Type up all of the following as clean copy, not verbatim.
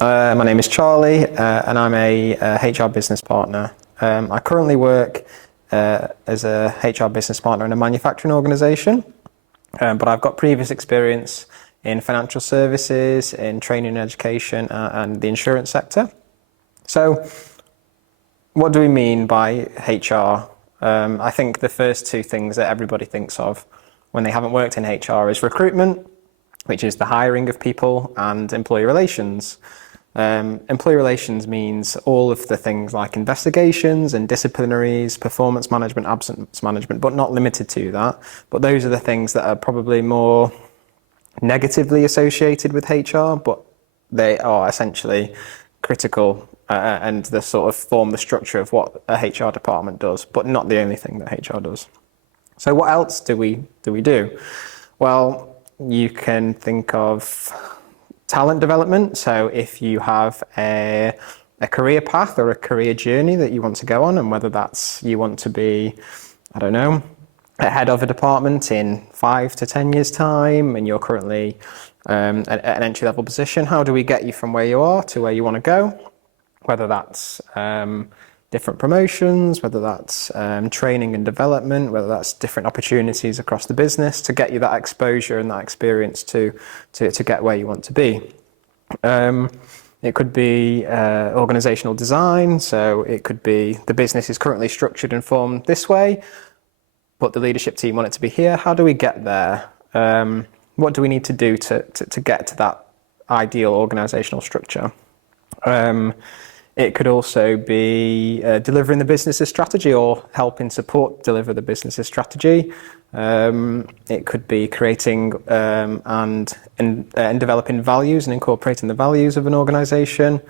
My name is Charlie, and I'm a HR business partner. I currently work as a HR business partner in a manufacturing organisation, but I've got previous experience in financial services, in training and education, and the insurance sector. So, what do we mean by HR? I think the first two things that everybody thinks of when they haven't worked in HR is recruitment, which is the hiring of people, and employee relations. Employee relations means all of the things like investigations and disciplinaries, performance management, absence management, but not limited to that. But those are the things that are probably more negatively associated with HR, but they are essentially critical and the sort of form the structure of what a HR department does, but not the only thing that HR does. So what else do we do? Well, you can think of talent development. So if you have a career path or a career journey that you want to go on, and whether that's you want to be, I don't know, a head of a department in 5 to 10 years time, and you're currently at an entry-level position, how do we get you from where you are to where you want to go? Whether that's different promotions, whether that's training and development, whether that's different opportunities across the business to get you that exposure and that experience to get where you want to be. It could be organizational design, so it could be the business is currently structured and formed this way, but the leadership team want it to be here. How do we get there? What do we need to do to get to that ideal organizational structure? It could also be delivering the business's strategy or helping support deliver the business's strategy. It could be creating and developing values and incorporating the values of an organisation.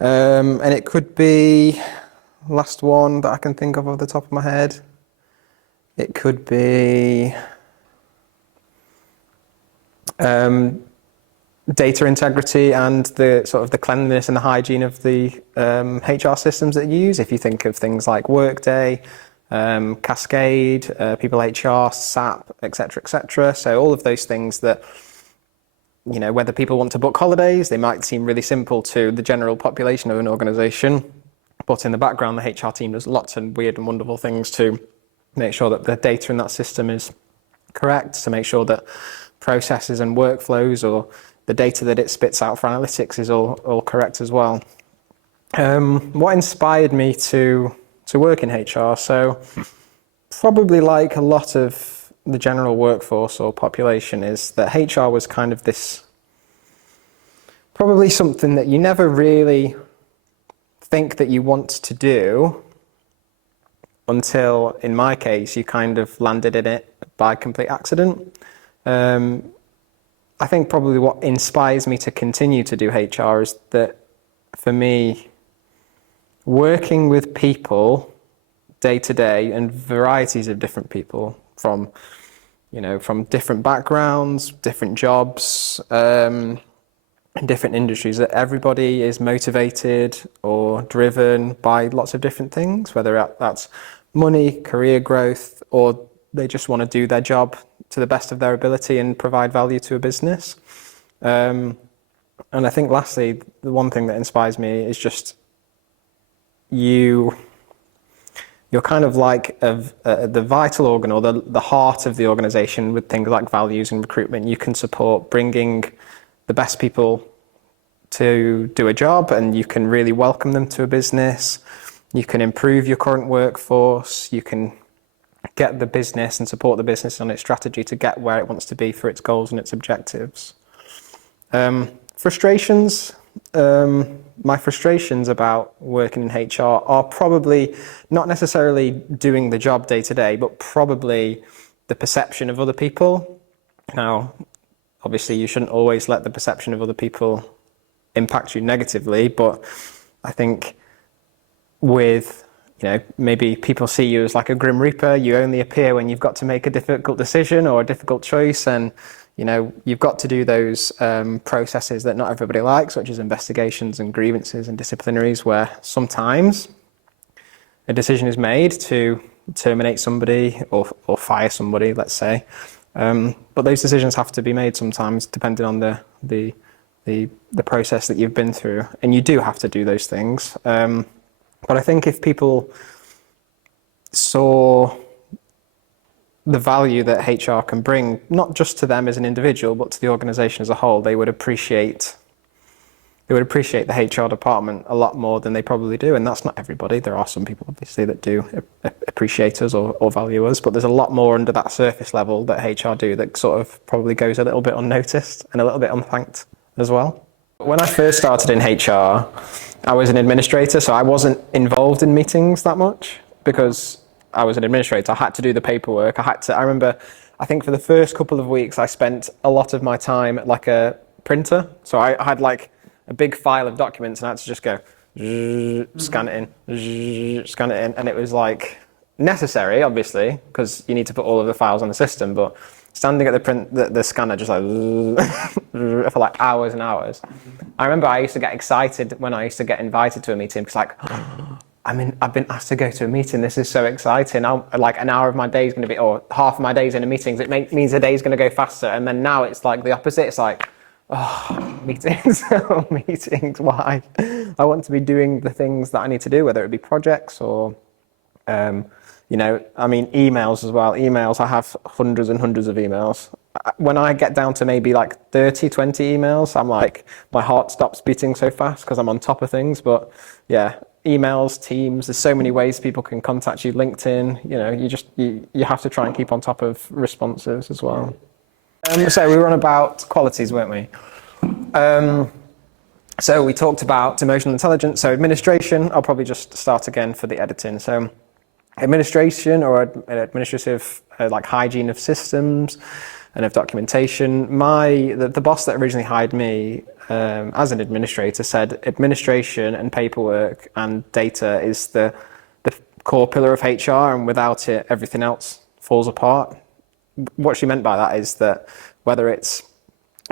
And it could be, last one that I can think of off the top of my head, it could be data integrity and the sort of the cleanliness and the hygiene of the HR systems that you use. If you think of things like Workday, Cascade, People HR, SAP, etc., etc. So all of those things that, you know, whether people want to book holidays, they might seem really simple to the general population of an organisation, but in the background, the HR team does lots of weird and wonderful things to make sure that the data in that system is correct, to make sure that processes and workflows or the data that it spits out for analytics is all correct as well. What inspired me to work in HR? So probably like a lot of the general workforce or population is that HR was kind of this, probably something that you never really think that you want to do until, in my case, you kind of landed in it by complete accident. I think probably what inspires me to continue to do HR is that, for me, working with people day to day and varieties of different people from different backgrounds, different jobs, and different industries, that everybody is motivated or driven by lots of different things, whether that's money, career growth, or they just want to do their job to the best of their ability and provide value to a business. And I think lastly, the one thing that inspires me is just you're kind of like the vital organ or the heart of the organisation with things like values and recruitment. You can support bringing the best people to do a job, and you can really welcome them to a business. You can improve your current workforce. You can get the business and support the business on its strategy to get where it wants to be for its goals and its objectives. Frustrations. My frustrations about working in HR are probably not necessarily doing the job day to day, but probably the perception of other people. Now, obviously, you shouldn't always let the perception of other people impact you negatively, but I think with, maybe people see you as like a grim reaper. You only appear when you've got to make a difficult decision or a difficult choice, and you've got to do those processes that not everybody likes, such as investigations and grievances and disciplinaries, where sometimes a decision is made to terminate somebody or fire somebody, let's say. But those decisions have to be made sometimes, depending on the the process that you've been through, and you do have to do those things. But I think if people saw the value that HR can bring, not just to them as an individual, but to the organisation as a whole, they would appreciate the HR department a lot more than they probably do. And that's not everybody. There are some people, obviously, that do appreciate us or value us, but there's a lot more under that surface level that HR do that sort of probably goes a little bit unnoticed and a little bit unthanked as well. When I first started in HR, I was an administrator, so I wasn't involved in meetings that much because I was an administrator. I had to do the paperwork. I remember, I think for the first couple of weeks, I spent a lot of my time at like a printer. So I had like a big file of documents and I had to just go scan it in, scan it in. And it was like necessary, obviously, because you need to put all of the files on the system. But standing at the scanner, just like for like hours and hours. I remember I used to get excited when I used to get invited to a meeting because like, I've been asked to go to a meeting. This is so exciting. Like an hour of my day is going to be, or half of my day is in a meeting. It means the day is going to go faster. And then now it's like the opposite. It's like, oh, meetings, meetings, why? I want to be doing the things that I need to do, whether it be projects or, emails as well. Emails, I have hundreds and hundreds of emails. When I get down to maybe like 30, 20 emails, I'm like, my heart stops beating so fast because I'm on top of things. But yeah, emails, Teams, there's so many ways people can contact you, LinkedIn, you have to try and keep on top of responses as well. So we were on about qualities, weren't we? So we talked about emotional intelligence. So administration, I'll probably just start again for the editing. So administration or administrative like hygiene of systems and of documentation. The boss that originally hired me as an administrator said administration and paperwork and data is the core pillar of HR, and without it, everything else falls apart. What she meant by that is that whether it's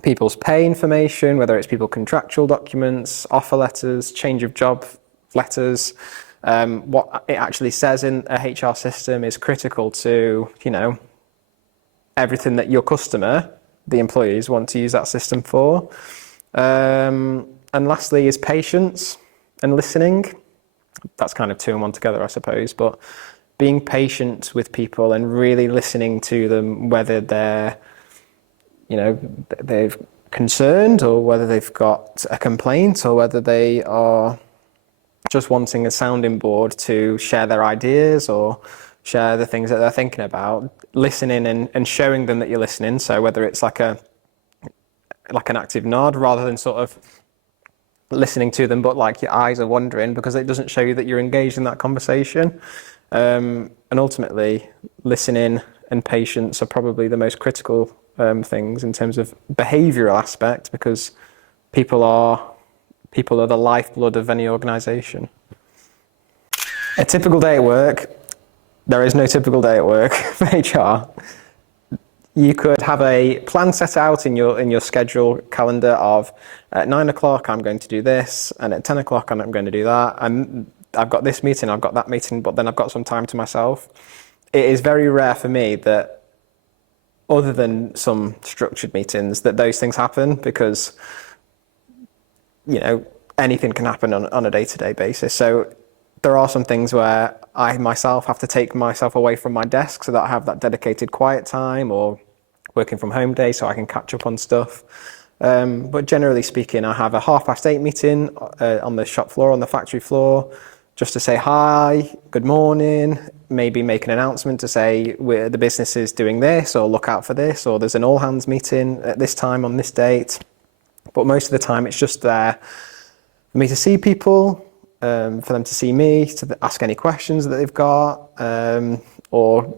people's pay information, whether it's people's contractual documents, offer letters, change of job letters, what it actually says in a HR system is critical to, everything that your customer, the employees, want to use that system for. And lastly is patience and listening. That's kind of two and one together, I suppose, but being patient with people and really listening to them, whether they're concerned or whether they've got a complaint or whether they are just wanting a sounding board to share their ideas or share the things that they're thinking about, listening and showing them that you're listening. So whether it's like an active nod rather than sort of listening to them, but like your eyes are wandering because it doesn't show you that you're engaged in that conversation. And ultimately, listening and patience are probably the most critical things in terms of behavioural aspect, because people are the lifeblood of any organisation. A typical day at work, there is no typical day at work for HR. You could have a plan set out in your schedule calendar of at 9 o'clock I'm going to do this, and at 10 o'clock I'm going to do that. And I've got this meeting, I've got that meeting, but then I've got some time to myself. It is very rare for me that, other than some structured meetings, that those things happen, because anything can happen on a day-to-day basis. So there are some things where I myself have to take myself away from my desk so that I have that dedicated quiet time, or working from home day so I can catch up on stuff. But generally speaking, I have a 8:30 meeting on the shop floor, on the factory floor, just to say hi, good morning, maybe make an announcement to say the business is doing this, or look out for this, or there's an all hands meeting at this time on this date. But most of the time it's just there for me to see people, for them to see me, to ask any questions that they've got, or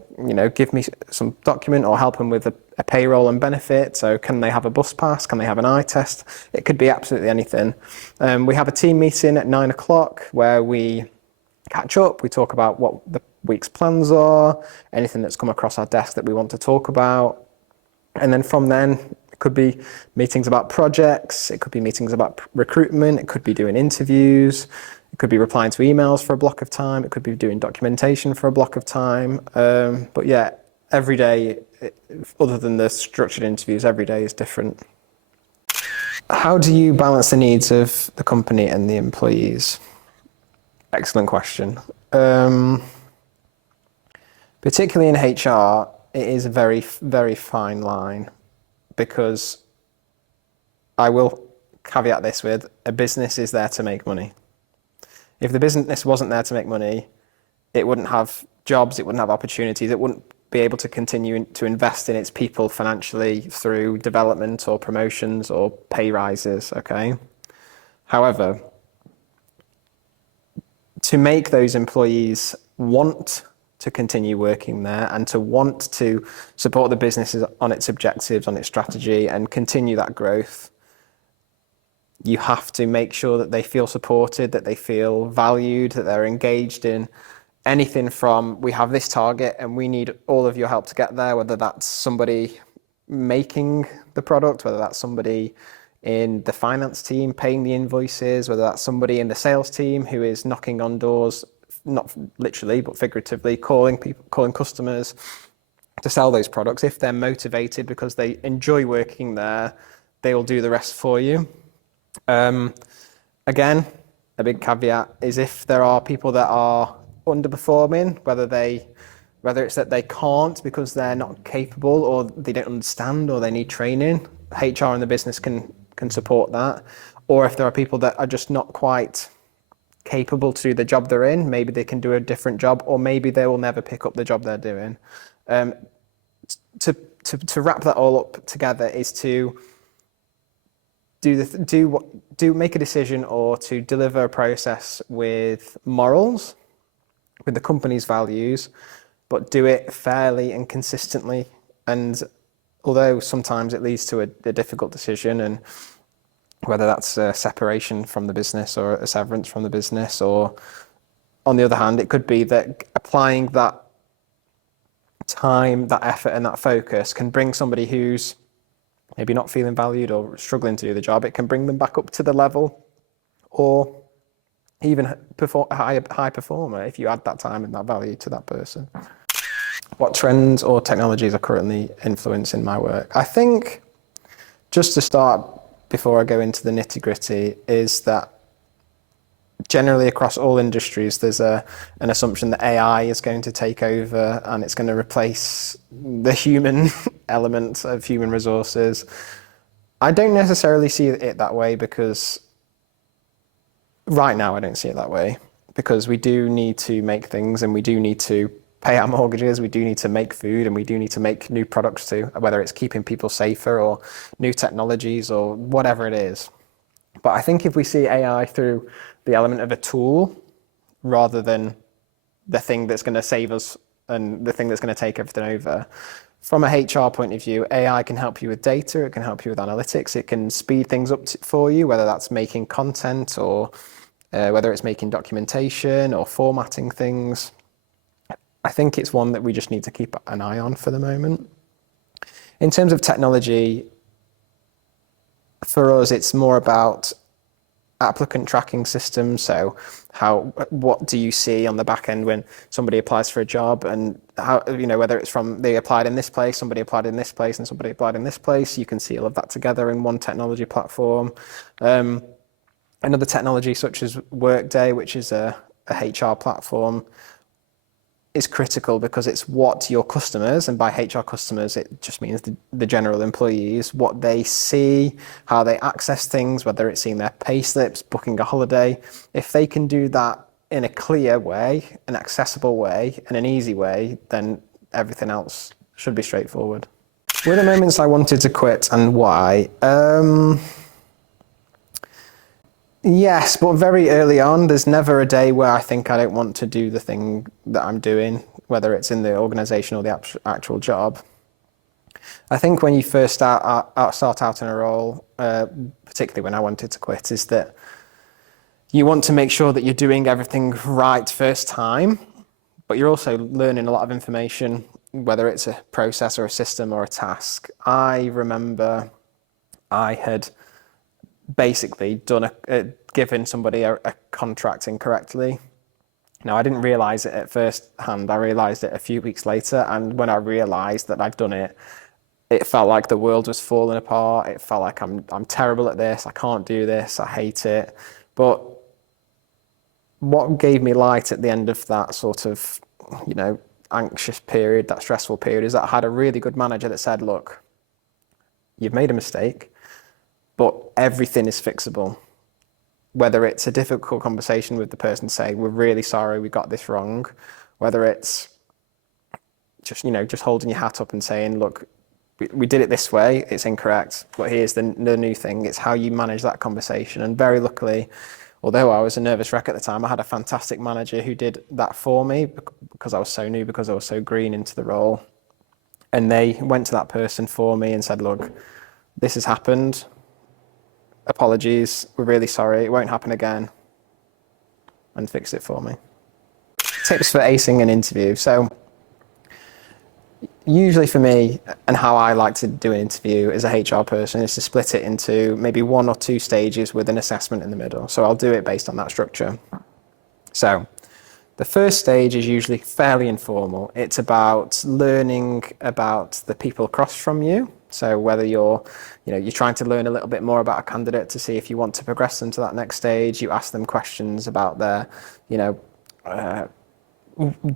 give me some document or help them with a payroll and benefit. So can they have a bus pass? Can they have an eye test? It could be absolutely anything. We have a team meeting at 9 o'clock where we catch up. We talk about what the week's plans are, anything that's come across our desk that we want to talk about. And then from then, it could be meetings about projects. It could be meetings about recruitment. It could be doing interviews. It could be replying to emails for a block of time. It could be doing documentation for a block of time. But yeah, every day, other than the structured interviews, every day is different. How do you balance the needs of the company and the employees? Excellent question. Particularly in HR, it is a very, very fine line, because I will caveat this with, a business is there to make money. If the business wasn't there to make money, it wouldn't have jobs, it wouldn't have opportunities, it wouldn't be able to continue to invest in its people financially through development or promotions or pay rises, okay? However, to make those employees want to continue working there and to want to support the business on its objectives, on its strategy, and continue that growth, you have to make sure that they feel supported, that they feel valued, that they're engaged in anything from, we have this target and we need all of your help to get there, whether that's somebody making the product, whether that's somebody in the finance team paying the invoices, whether that's somebody in the sales team who is knocking on doors, not literally, but figuratively, calling customers to sell those products. If they're motivated because they enjoy working there, they'll do the rest for you. Again, a big caveat is if there are people that are underperforming, whether it's that they can't because they're not capable or they don't understand or they need training, HR and the business can support that. Or if there are people that are just not quite capable to do the job they're in, maybe they can do a different job, or maybe they will never pick up the job they're doing. To wrap that all up together is to make a decision or to deliver a process with morals, with the company's values, but do it fairly and consistently. And although sometimes it leads to a difficult decision, and whether that's a separation from the business or a severance from the business, or on the other hand, it could be that applying that time, that effort and that focus can bring somebody who's maybe not feeling valued or struggling to do the job, it can bring them back up to the level, or even a high performer if you add that time and that value to that person. What trends or technologies are currently influencing my work? I think, just to start, before I go into the nitty-gritty, is that generally across all industries, there's an assumption that AI is going to take over and it's going to replace the human element of human resources. I don't necessarily see it that way, because right now I don't see it that way, because we do need to make things and we do need to pay our mortgages, we do need to make food, and we do need to make new products too, whether it's keeping people safer or new technologies or whatever it is. But I think if we see AI through the element of a tool rather than the thing that's going to save us and the thing that's going to take everything over, from a HR point of view, AI can help you with data, it can help you with analytics, it can speed things up for you, whether that's making content or whether it's making documentation or formatting things. I think it's one that we just need to keep an eye on for the moment. In terms of technology, for us, it's more about applicant tracking systems. So what do you see on the back end when somebody applies for a job, and how, whether it's from they applied in this place, somebody applied in this place, and somebody applied in this place, you can see all of that together in one technology platform. Another technology such as Workday, which is a HR platform, is critical because it's what your customers, and by HR customers, it just means the general employees, what they see, how they access things, whether it's seeing their pay slips, booking a holiday. If they can do that in a clear way, an accessible way, and an easy way, then everything else should be straightforward. Were there moments I wanted to quit, and why? Yes, but very early on. There's never a day where I think I don't want to do the thing that I'm doing, whether it's in the organisation or the actual job. I think when you first start out in a role, particularly when I wanted to quit, is that you want to make sure that you're doing everything right first time, but you're also learning a lot of information, whether it's a process or a system or a task. I remember I had basically given somebody a contract incorrectly. Now, I didn't realise it at first hand. I realised it a few weeks later, and when I realised that I'd done it, it felt like the world was falling apart. It felt like I'm terrible at this. I can't do this. I hate it. But what gave me light at the end of that sort of, anxious period, that stressful period, is that I had a really good manager that said, look, you've made a mistake, but everything is fixable. Whether it's a difficult conversation with the person saying, we're really sorry, we got this wrong, whether it's just holding your hat up and saying, look, we did it this way, it's incorrect, but here's the new thing. It's how you manage that conversation. And very luckily, although I was a nervous wreck at the time, I had a fantastic manager who did that for me because I was so new, because I was so green into the role. And they went to that person for me and said, look, this has happened. Apologies, we're really sorry, it won't happen again, and fixed it for me. Tips for acing an interview. So usually for me, and how I like to do an interview as a HR person, is to split it into maybe 1 or 2 stages with an assessment in the middle. So I'll do it based on that structure. So the first stage is usually fairly informal. It's about learning about the people across from you. So whether you're trying to learn a little bit more about a candidate to see if you want to progress them to that next stage, you ask them questions about their, do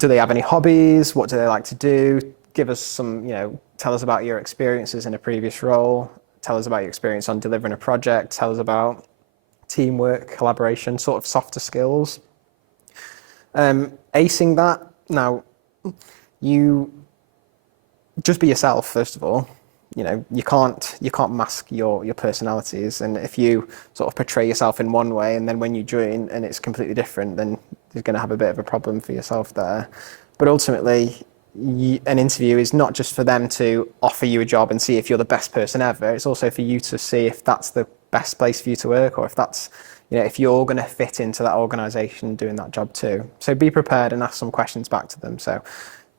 they have any hobbies? What do they like to do? Give us some, tell us about your experiences in a previous role. Tell us about your experience on delivering a project. Tell us about teamwork, collaboration, sort of softer skills. Acing that, now, you just be yourself, first of all. You can't mask your personalities, and if you sort of portray yourself in one way and then when you join and it's completely different, then you're going to have a bit of a problem for yourself there. But ultimately, an interview is not just for them to offer you a job and see if you're the best person ever. It's also for you to see if that's the best place for you to work, or if that's, if you're going to fit into that organisation doing that job too. So be prepared and ask some questions back to them. So,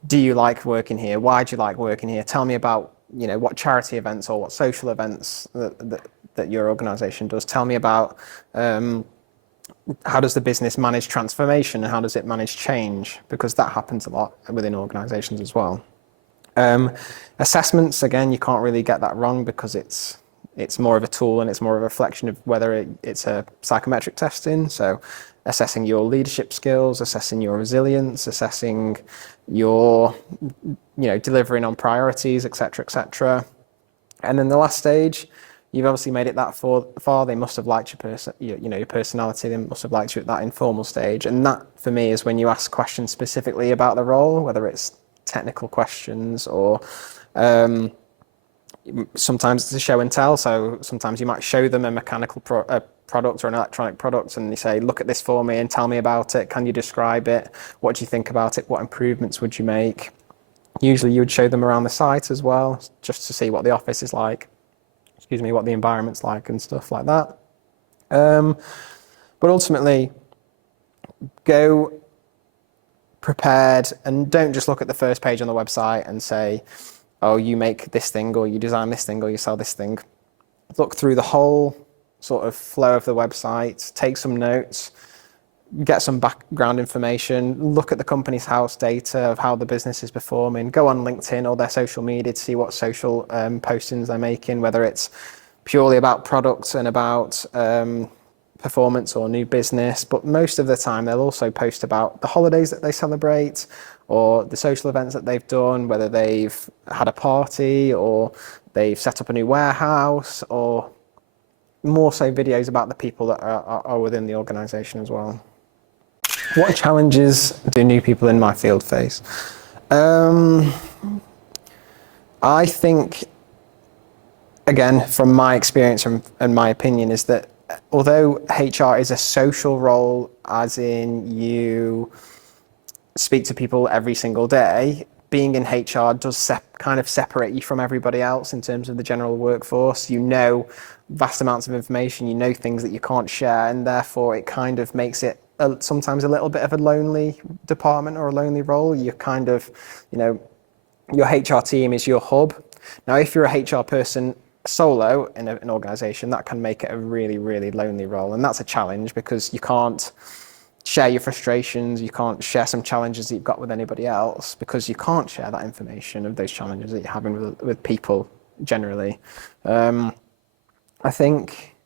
do you like working here? Why do you like working here? Tell me about, what charity events or what social events that your organisation does. Tell me about how does the business manage transformation and how does it manage change? Because that happens a lot within organisations as well. Assessments, again, you can't really get that wrong because it's more of a tool and it's more of a reflection of whether it's a psychometric testing. So assessing your leadership skills, assessing your resilience, assessing your, delivering on priorities, etc., etc. And then the last stage, you've obviously made it that far. They must have liked your personality. They must have liked you at that informal stage. And that, for me, is when you ask questions specifically about the role, whether it's technical questions or sometimes it's a show and tell. So sometimes you might show them a mechanical product or an electronic product and you say, look at this for me and tell me about it. Can you describe it? What do you think about it? What improvements would you make? Usually you would show them around the site as well, just to see what the office is like, what the environment's like and stuff like that. But ultimately, go prepared and don't just look at the first page on the website and say, oh, you make this thing or you design this thing or you sell this thing. Look through the whole sort of flow of the website, take some notes, get some background information, look at the company's house data of how the business is performing, go on LinkedIn or their social media to see what social postings they're making, whether it's purely about products and about performance or new business. But most of the time, they'll also post about the holidays that they celebrate or the social events that they've done, whether they've had a party or they've set up a new warehouse, or more so videos about the people that are within the organisation as well. What challenges do new people in my field face? I think, again, from my experience and my opinion, is that although HR is a social role, as in you speak to people every single day, being in HR does kind of separate you from everybody else in terms of the general workforce. You know vast amounts of information, you know things that you can't share, and therefore it kind of makes it sometimes a little bit of a lonely department or a lonely role. You kind of, your HR team is your hub. Now, if you're a HR person solo in an organisation, that can make it a really, really lonely role. And that's a challenge because you can't share your frustrations, you can't share some challenges that you've got with anybody else because you can't share that information of those challenges that you're having with people generally. I think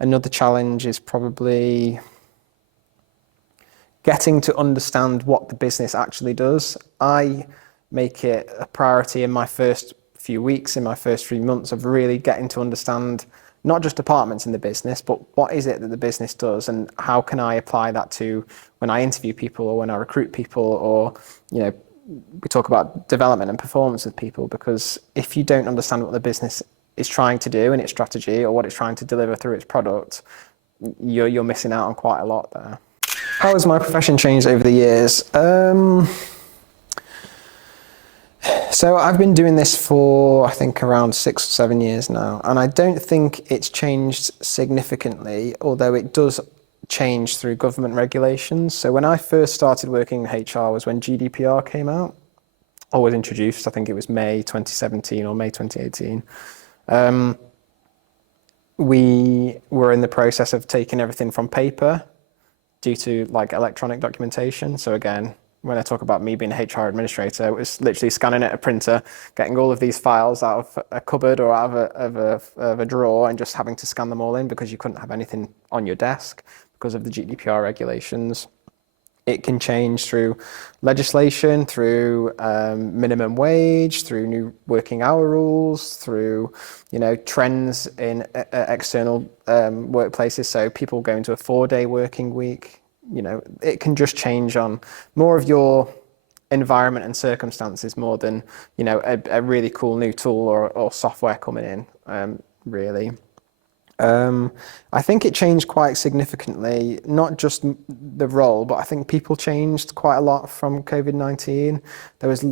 another challenge is probably getting to understand what the business actually does. I make it a priority in my first few weeks, in my first 3 months, of really getting to understand not just departments in the business, but what is it that the business does, and how can I apply that to when I interview people or when I recruit people, or, we talk about development and performance of people. Because if you don't understand what the business is trying to do in its strategy, or what it's trying to deliver through its product, you're missing out on quite a lot there. How has my profession changed over the years? So I've been doing this for, I think, around 6 or 7 years now, and I don't think it's changed significantly, although it does change through government regulations. So when I first started working in HR was when GDPR came out, or was introduced. I think it was May 2017 or May 2018. We were in the process of taking everything from paper due to electronic documentation. So again, when I talk about me being a HR administrator, it was literally scanning at a printer, getting all of these files out of a cupboard or out of a drawer, and just having to scan them all in, because you couldn't have anything on your desk because of the GDPR regulations. It can change through legislation, through minimum wage, through new working hour rules, through trends in external workplaces. So people going to a 4-day working week. It can just change on more of your environment and circumstances more than a really cool new tool or software coming in. Really. I think it changed quite significantly, not just the role, but I think people changed quite a lot from COVID-19. There was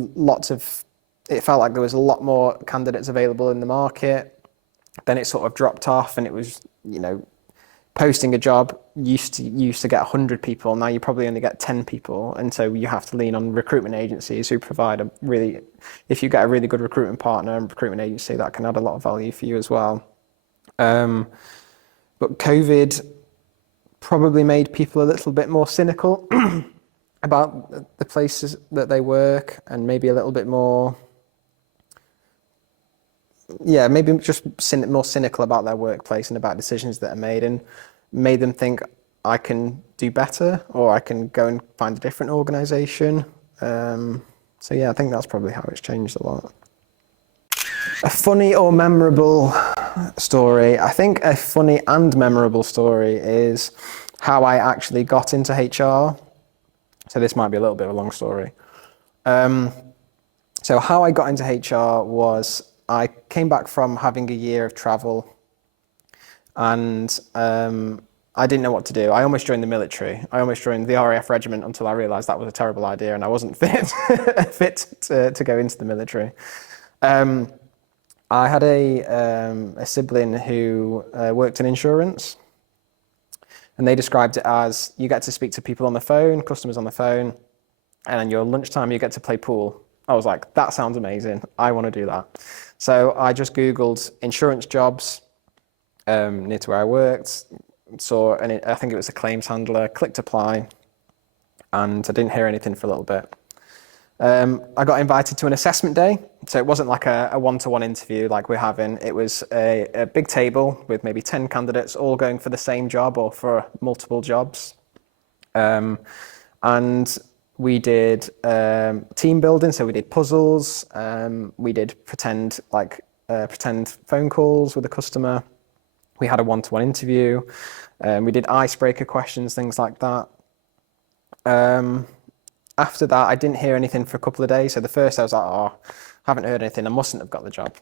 it felt like there was a lot more candidates available in the market. Then it sort of dropped off, and it was, posting a job used to get 100 people. Now you probably only get 10 people. And so you have to lean on recruitment agencies who provide if you get a really good recruitment partner and recruitment agency, that can add a lot of value for you as well. But COVID probably made people a little bit more cynical about the places that they work, and maybe a little bit more, maybe just more cynical about their workplace and about decisions that are made, and made them think, I can do better, or I can go and find a different organization. I think that's probably how it's changed a lot. A funny or memorable story. I think a funny and memorable story is how I actually got into HR. So this might be a little bit of a long story. So how I got into HR was, I came back from having a year of travel, and I didn't know what to do. I almost joined the military. I almost joined the RAF regiment until I realised that was a terrible idea and I wasn't fit to go into the military. I had a sibling who worked in insurance, and they described it as, you get to speak to people on the phone, customers on the phone, and on your lunchtime you get to play pool. I was like, that sounds amazing. I want to do that. So I just Googled insurance jobs near to where I worked, I think it was a claims handler, clicked apply, and I didn't hear anything for a little bit. I got invited to an assessment day. So it wasn't like a one-to-one interview like we're having. It was a big table with maybe 10 candidates all going for the same job or for multiple jobs. And we did team building. So we did puzzles. We did pretend phone calls with a customer. We had a one-to-one interview. We did icebreaker questions, things like that. After that, I didn't hear anything for a couple of days. So the first day I was like, oh, haven't heard anything. I mustn't have got the job.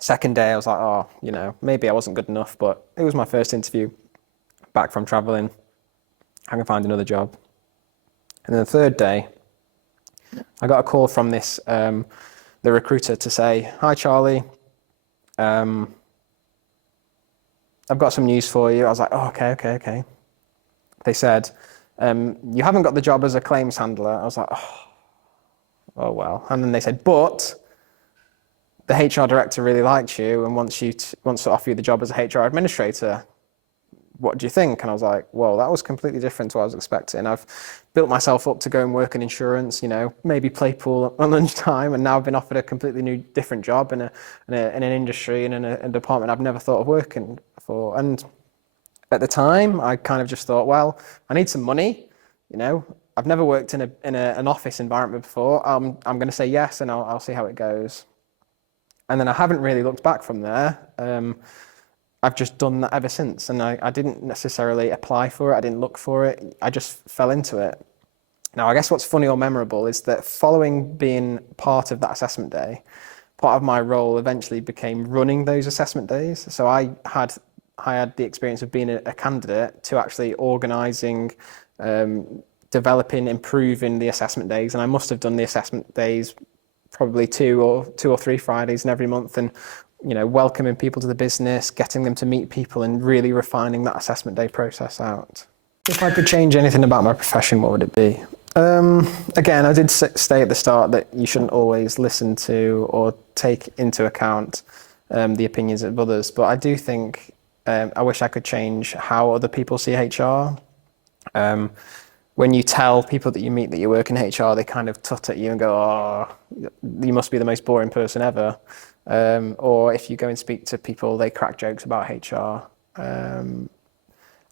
Second day I was like, oh, maybe I wasn't good enough, but it was my first interview back from traveling. I can find another job. And then the third day, I got a call from the recruiter to say, hi, Charlie. I've got some news for you. I was like, oh, okay. They said, you haven't got the job as a claims handler. I was like, oh well. And then they said, but the HR director really liked you and wants to offer you the job as a HR administrator. what do you think? And I was like, well, that was completely different to what I was expecting. I've built myself up to go and work in insurance, maybe play pool at lunchtime, and now I've been offered a completely new, different job in an industry and in a department I've never thought of working for. And at the time, I kind of just thought, well, I need some money, I've never worked in an office environment before. I'm going to say yes, and I'll see how it goes. And then I haven't really looked back from there. I've just done that ever since, and I didn't necessarily apply for it. I didn't look for it. I just fell into it. Now, I guess what's funny or memorable is that following being part of that assessment day, part of my role eventually became running those assessment days. So I had the experience of being a candidate to actually organising, developing, improving the assessment days, and I must have done the assessment days probably two or three Fridays in every month, and welcoming people to the business, getting them to meet people, and really refining that assessment day process out. If I could change anything about my profession, what would it be? Again, I did say at the start that you shouldn't always listen to or take into account the opinions of others, but I do think I wish I could change how other people see HR. When you tell people that you meet that you work in HR, they kind of tut at you and go, "Oh, you must be the most boring person ever." Or if you go and speak to people, they crack jokes about HR.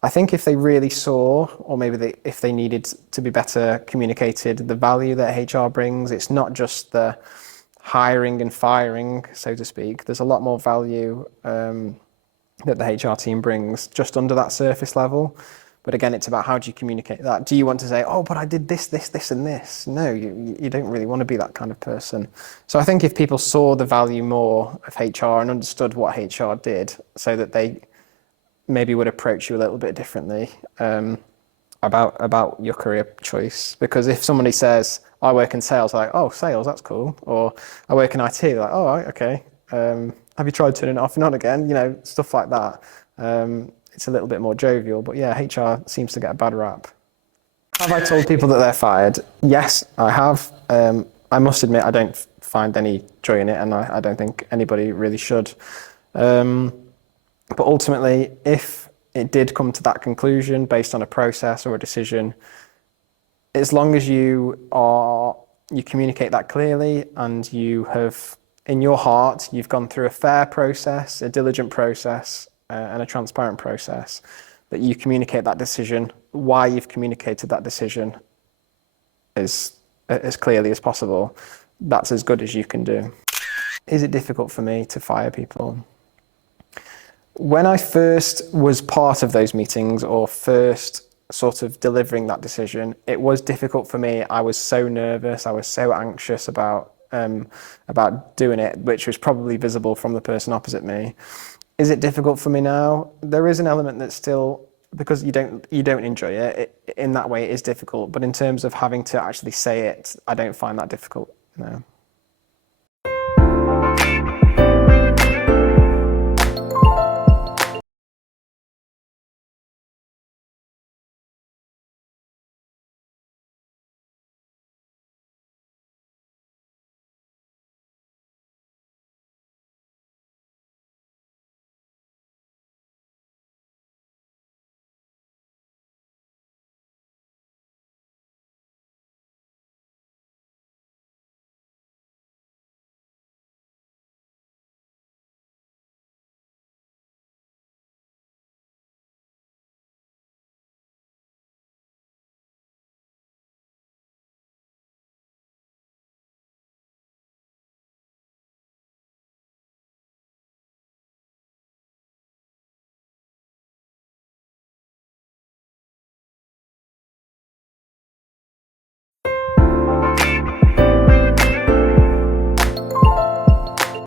I think if they really saw, or maybe if they needed to be better communicated, the value that HR brings, it's not just the hiring and firing, so to speak. There's a lot more value that the HR team brings just under that surface level. But again, it's about how do you communicate that? Do you want to say, oh, but I did this, and this? No, you don't really want to be that kind of person. So I think if people saw the value more of HR and understood what HR did, so that they maybe would approach you a little bit differently about your career choice. Because if somebody says, I work in sales, like, oh, sales, that's cool. Or I work in IT, like, oh, right, okay. Have you tried turning it off and on again? Stuff like that. It's a little bit more jovial, but yeah, HR seems to get a bad rap. Have I told people that they're fired? Yes, I have. I must admit, I don't find any joy in it, and I don't think anybody really should. But ultimately, if it did come to that conclusion based on a process or a decision, as long as you communicate that clearly, and you have, in your heart, you've gone through a fair process, a diligent process, and a transparent process, that you communicate that decision, why you've communicated that decision as clearly as possible, that's as good as you can do. Is it difficult for me to fire people? When I first was part of those meetings, or first sort of delivering that decision, it was difficult for me. I was so nervous, I was so anxious about doing it, which was probably visible from the person opposite me. Is it difficult for me now? There is an element that's still, because you don't enjoy it, in that way it is difficult. But in terms of having to actually say it, I don't find that difficult, no.